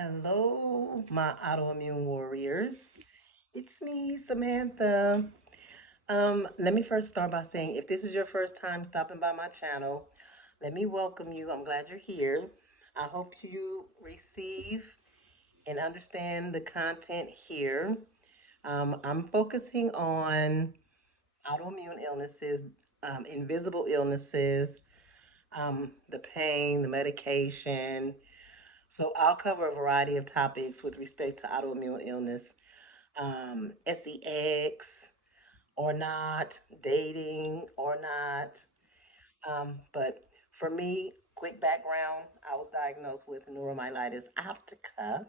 Hello, my autoimmune warriors. It's me, Samantha. Let me first start by saying if this is your first time stopping by my channel, let me welcome you. I'm glad you're here. I hope you receive and understand the content here. I'm focusing on autoimmune illnesses, invisible illnesses, the pain, the medication. So I'll cover a variety of topics with respect to autoimmune illness, sex or not, dating or not. But for me, quick background, I was diagnosed with neuromyelitis optica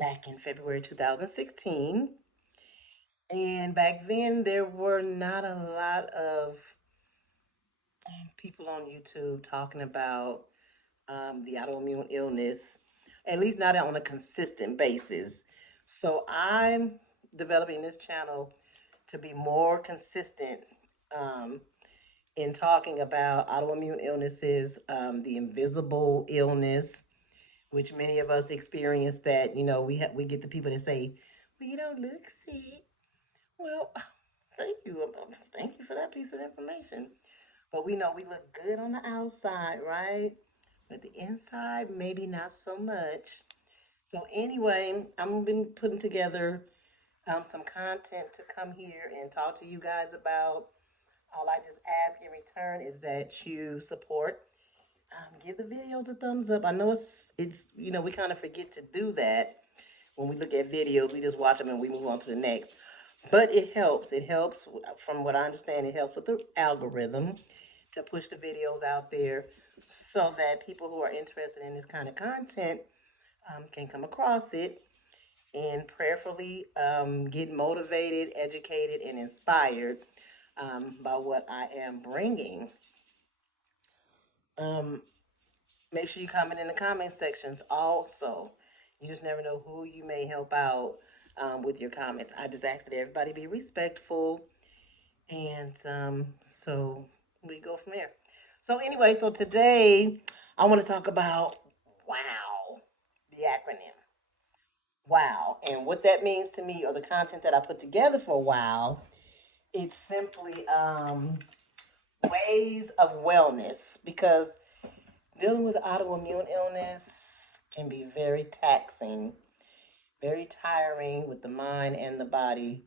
back in February 2016. And back then, there were not a lot of people on YouTube talking about the autoimmune illness, at least not on a consistent basis. So I'm developing this channel to be more consistent um, in talking about autoimmune illnesses, the invisible illness, which many of us experience. That we get the people that say, "Well, you don't look sick." Well, thank you for that piece of information. But we know we look good on the outside, right? But the inside, maybe not so much. So anyway, I'm been putting together some content to come here and talk to you guys about. All I just ask in return is that you support. Give the videos a thumbs up. I know it's we kind of forget to do that when we look at videos. We just watch them and we move on to the next. But it helps. It helps, from what I understand, it helps with the algorithm to push the videos out there so that people who are interested in this kind of content can come across it and prayerfully get motivated, educated, and inspired by what I am bringing. Um, Make sure you comment in the comment sections also. You just never know who you may help out with your comments. I just ask that everybody be respectful, and so we go from there. So anyway, so today I want to talk about WOW, the acronym. WOW, and what that means to me, or the content that I put together for WOW. It's simply ways of wellness, because dealing with autoimmune illness can be very taxing, very tiring with the mind and the body.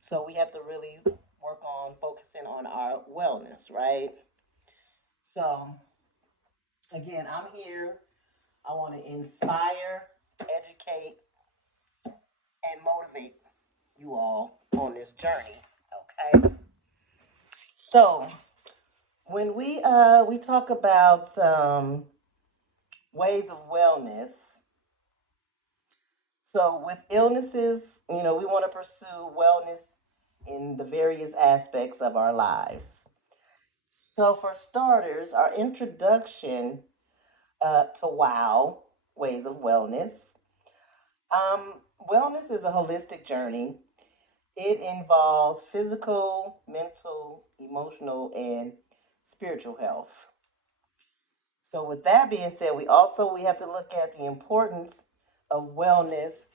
So we have to really work on focusing on our wellness, right? So again, I'm here. I want to inspire, educate, and motivate you all on this journey. Okay. So when we talk about ways of wellness, so with illnesses, we want to pursue wellness in the various aspects of our lives. So for starters, our introduction to WOW, ways of wellness. Wellness is a holistic journey. It involves physical, mental, emotional, and spiritual health. So with that being said, we have to look at the importance of wellness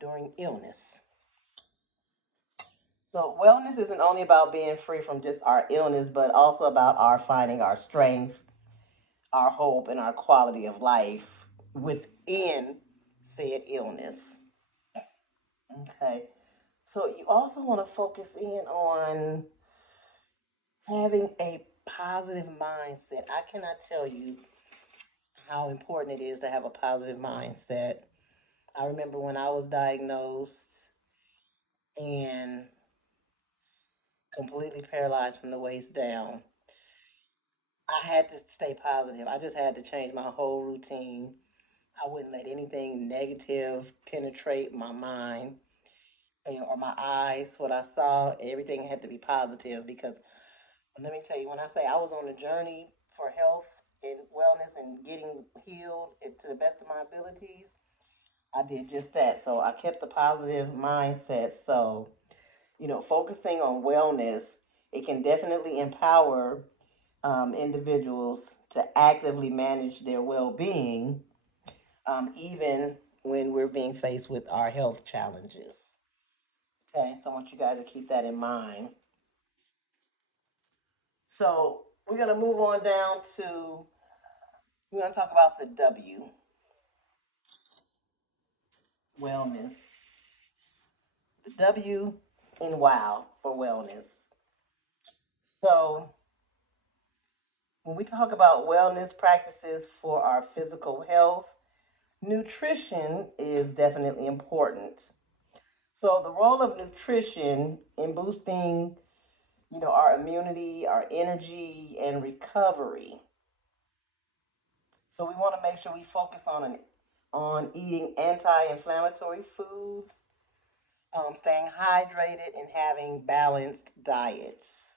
during illness. So wellness isn't only about being free from just our illness, but also about our finding our strength, our hope, and our quality of life within said illness. Okay. So you also want to focus in on having a positive mindset. I cannot tell you how important it is to have a positive mindset. I remember when I was diagnosed and completely paralyzed from the waist down, I had to stay positive. I just had to change my whole routine. I wouldn't let anything negative penetrate my mind or my eyes. What I saw, everything had to be positive, because let me tell you, when I say I was on a journey for health and wellness and getting healed to the best of my abilities, I did just that. So I kept a positive mindset. So, focusing on wellness, it can definitely empower individuals to actively manage their well being even when we're being faced with our health challenges. Okay, so I want you guys to keep that in mind. So we're going to move on down to, we're going to talk about the W, wellness. The W in WOW for wellness. So when we talk about wellness practices for our physical health, nutrition is definitely important. So the role of nutrition in boosting, our immunity, our energy, and recovery. So we want to make sure we focus on eating anti-inflammatory foods, staying hydrated, and having balanced diets.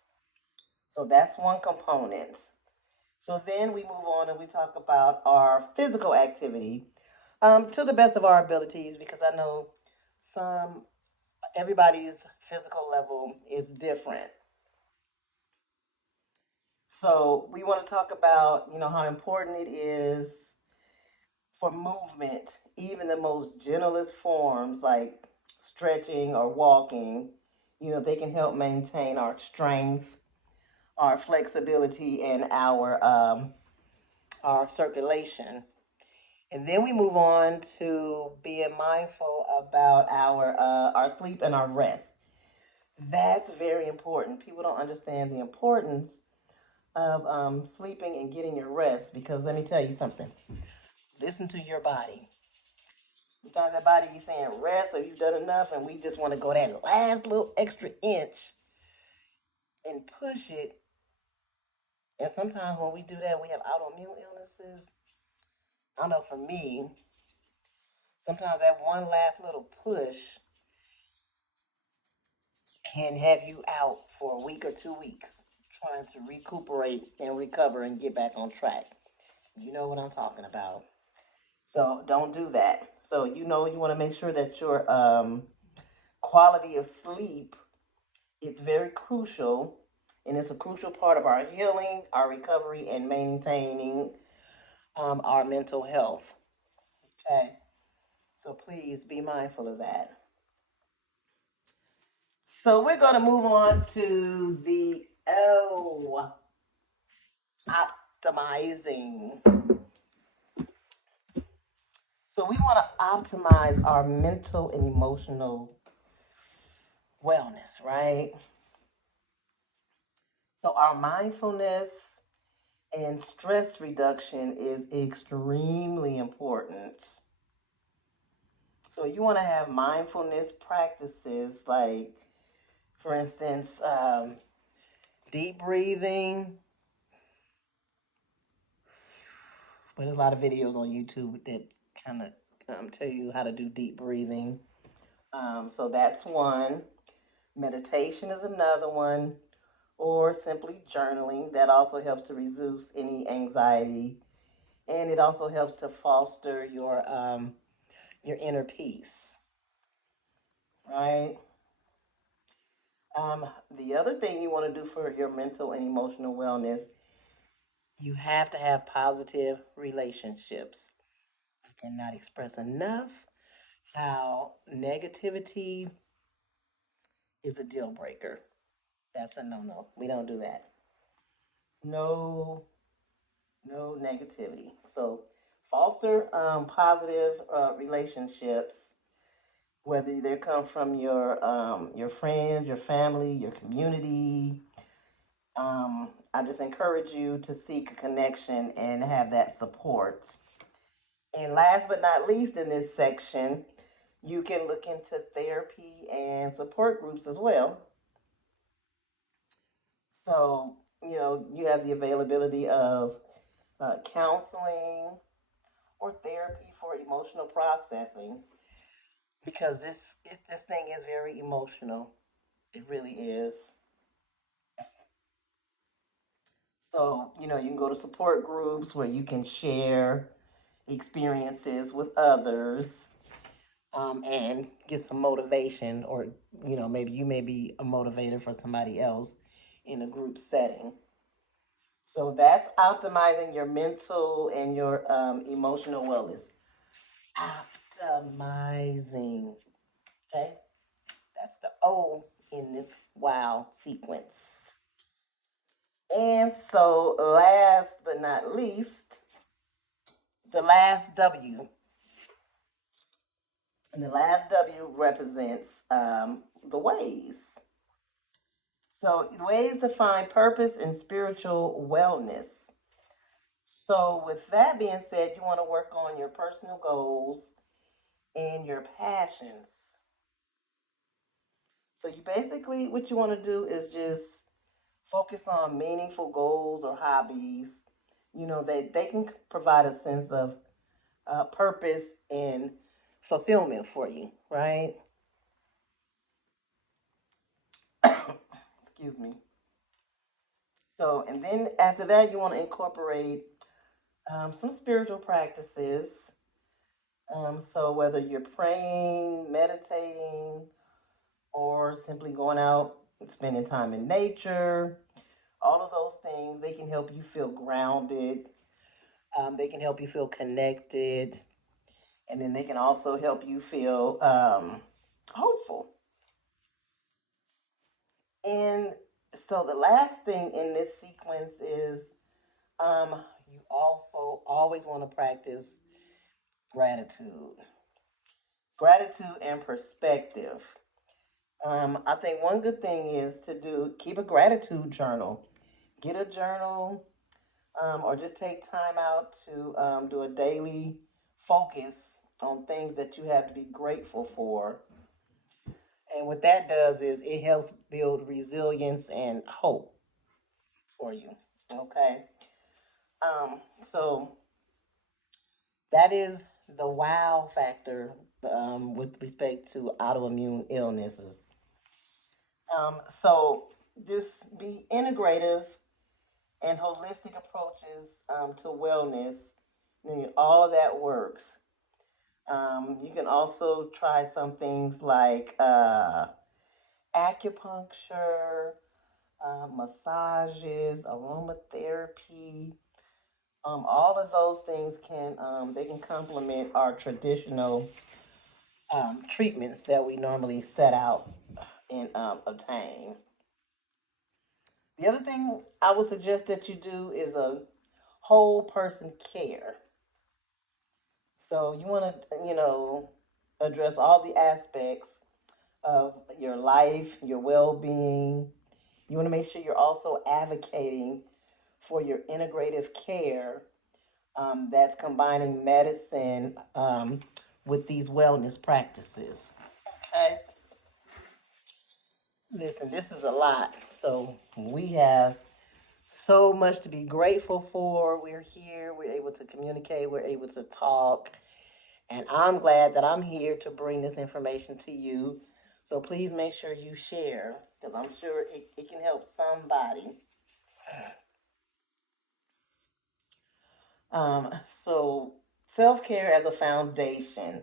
So that's one component. So then we move on and we talk about our physical activity to the best of our abilities, because I know some everybody's physical level is different. So we want to talk about, how important it is for movement, even the most gentlest forms like stretching or walking. They can help maintain our strength, our flexibility, and our circulation. And then we move on to being mindful about our sleep and our rest. That's very important. People don't understand the importance of sleeping and getting your rest, because let me tell you something. Listen to your body. Sometimes that body be saying rest or you've done enough, and we just want to go that last little extra inch and push it. And sometimes when we do that, we have autoimmune illnesses. I don't know, for me, sometimes that one last little push can have you out for a week or 2 weeks trying to recuperate and recover and get back on track. You know what I'm talking about. So don't do that. So you want to make sure that your quality of sleep is very crucial, and it's a crucial part of our healing, our recovery, and maintaining our mental health. Okay, so please be mindful of that. So we're going to move on to the O, optimizing. So we want to optimize our mental and emotional wellness, right? So our mindfulness and stress reduction is extremely important. So you want to have mindfulness practices like, for instance, deep breathing. But there's a lot of videos on YouTube that kind of tell you how to do deep breathing. So that's one. Meditation is another one, or simply journaling. That also helps to reduce any anxiety, and it also helps to foster your inner peace, right? The other thing you want to do for your mental and emotional wellness, you have to have positive relationships. I cannot express enough how negativity is a deal breaker. That's a no no. We don't do that. No, no negativity. So foster positive relationships, whether they come from your friends, your family, your community. I just encourage you to seek a connection and have that support. And last but not least, in this section, you can look into therapy and support groups as well. So, you have the availability of counseling or therapy for emotional processing, because this thing is very emotional. It really is. So, you can go to support groups where you can share experiences with others, and get some motivation, or, maybe you may be a motivator for somebody else in a group setting. So that's optimizing your mental and your emotional wellness. Optimizing. Okay, that's the O in this wow sequence. And so, last but not least, the last W. And the last W represents the ways. So, the ways to find purpose and spiritual wellness. So, with that being said, you want to work on your personal goals and your passions. So, you basically, what you want to do is just focus on meaningful goals or hobbies. They can provide a sense of purpose and fulfillment for you, right? Excuse me. So, and then after that, you want to incorporate some spiritual practices. So, whether you're praying, meditating, or simply going out and spending time in nature, all of those things, they can help you feel grounded. They can help you feel connected. And then they can also help you feel hopeful. And so, the last thing in this sequence is you also always want to practice gratitude. Gratitude and perspective. I think one good thing is to keep a gratitude journal. Get a journal, or just take time out to do a daily focus on things that you have to be grateful for. And what that does is it helps build resilience and hope for you. Okay. So that is the wow factor with respect to autoimmune illnesses. So just be integrative and holistic approaches to wellness. All of that works. You can also try some things like acupuncture, massages, aromatherapy. All of those things can complement our traditional treatments that we normally set out and obtain. The other thing I would suggest that you do is a whole person care. So you want to, address all the aspects of your life, your well-being. You want to make sure you're also advocating for your integrative care that's combining medicine with these wellness practices. Okay. Listen, this is a lot. So we have so much to be grateful for. We're here, we're able to communicate, we're able to talk. And I'm glad that I'm here to bring this information to you. So please make sure you share because I'm sure it can help somebody. So, self care as a foundation.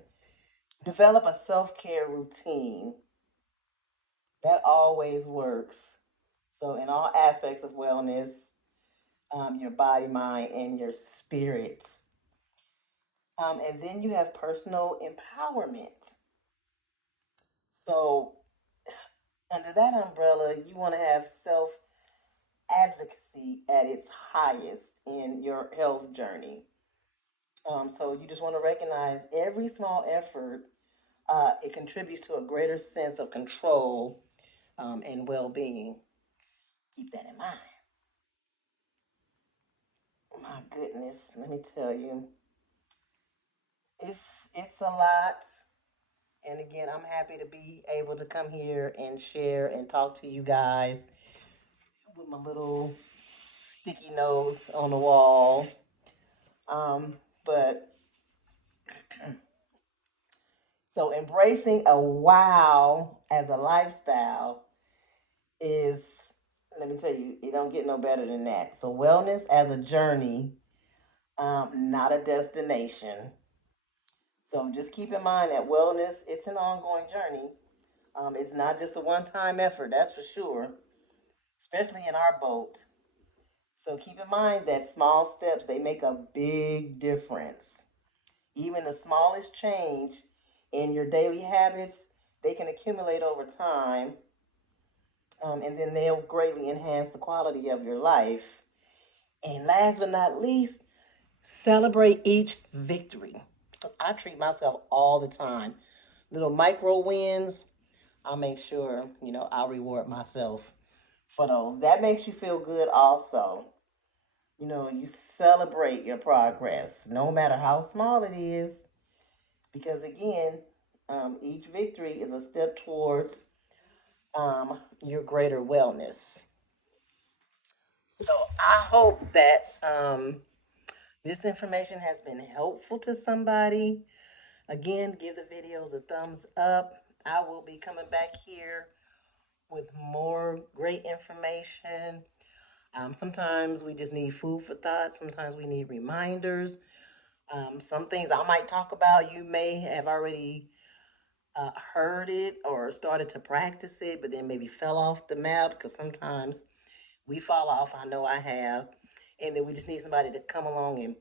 Develop a self care routine that always works. So, in all aspects of wellness, your body, mind, and your spirit. And then you have personal empowerment. So, under that umbrella, you want to have self advocacy at its highest in your health journey. So, you just want to recognize every small effort, it contributes to a greater sense of control and well being. Keep that in mind. My goodness, let me tell you, it's a lot. And again, I'm happy to be able to come here and share and talk to you guys with my little sticky notes on the wall. But so embracing a wow as a lifestyle is, let me tell you, it don't get no better than that. So wellness as a journey, not a destination. So just keep in mind that wellness, it's an ongoing journey. It's not just a one-time effort, that's for sure, especially in our boat. So keep in mind that small steps, they make a big difference. Even the smallest change in your daily habits, they can accumulate over time, and then they'll greatly enhance the quality of your life. And last but not least, celebrate each victory. I treat myself all the time. Little micro wins, I'll make sure, I'll reward myself for those. That makes you feel good also. You celebrate your progress, no matter how small it is, because again, each victory is a step towards your greater wellness. So I hope that this information has been helpful to somebody. Again, give the videos a thumbs up. I will be coming back here with more great information. Sometimes we just need food for thought. Sometimes we need reminders. Some things I might talk about, you may have already heard it or started to practice it, but then maybe fell off the map because sometimes we fall off. I know I have. And then we just need somebody to come along and,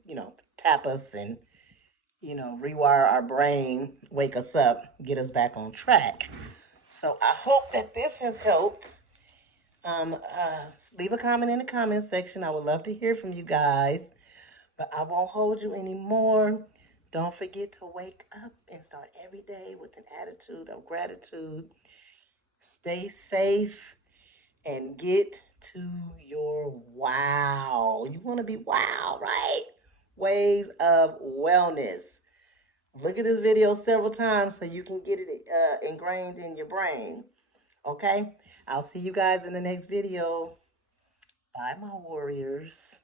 tap us and, rewire our brain, wake us up, get us back on track. So I hope that this has helped. Leave a comment in the comment section. I would love to hear from you guys, but I won't hold you anymore. Don't forget to wake up and start every day with an attitude of gratitude. Stay safe and get to your wow. You want to be wow, right? Ways of wellness. Look at this video several times so you can get it ingrained in your brain. Okay? I'll see you guys in the next video. Bye, my warriors.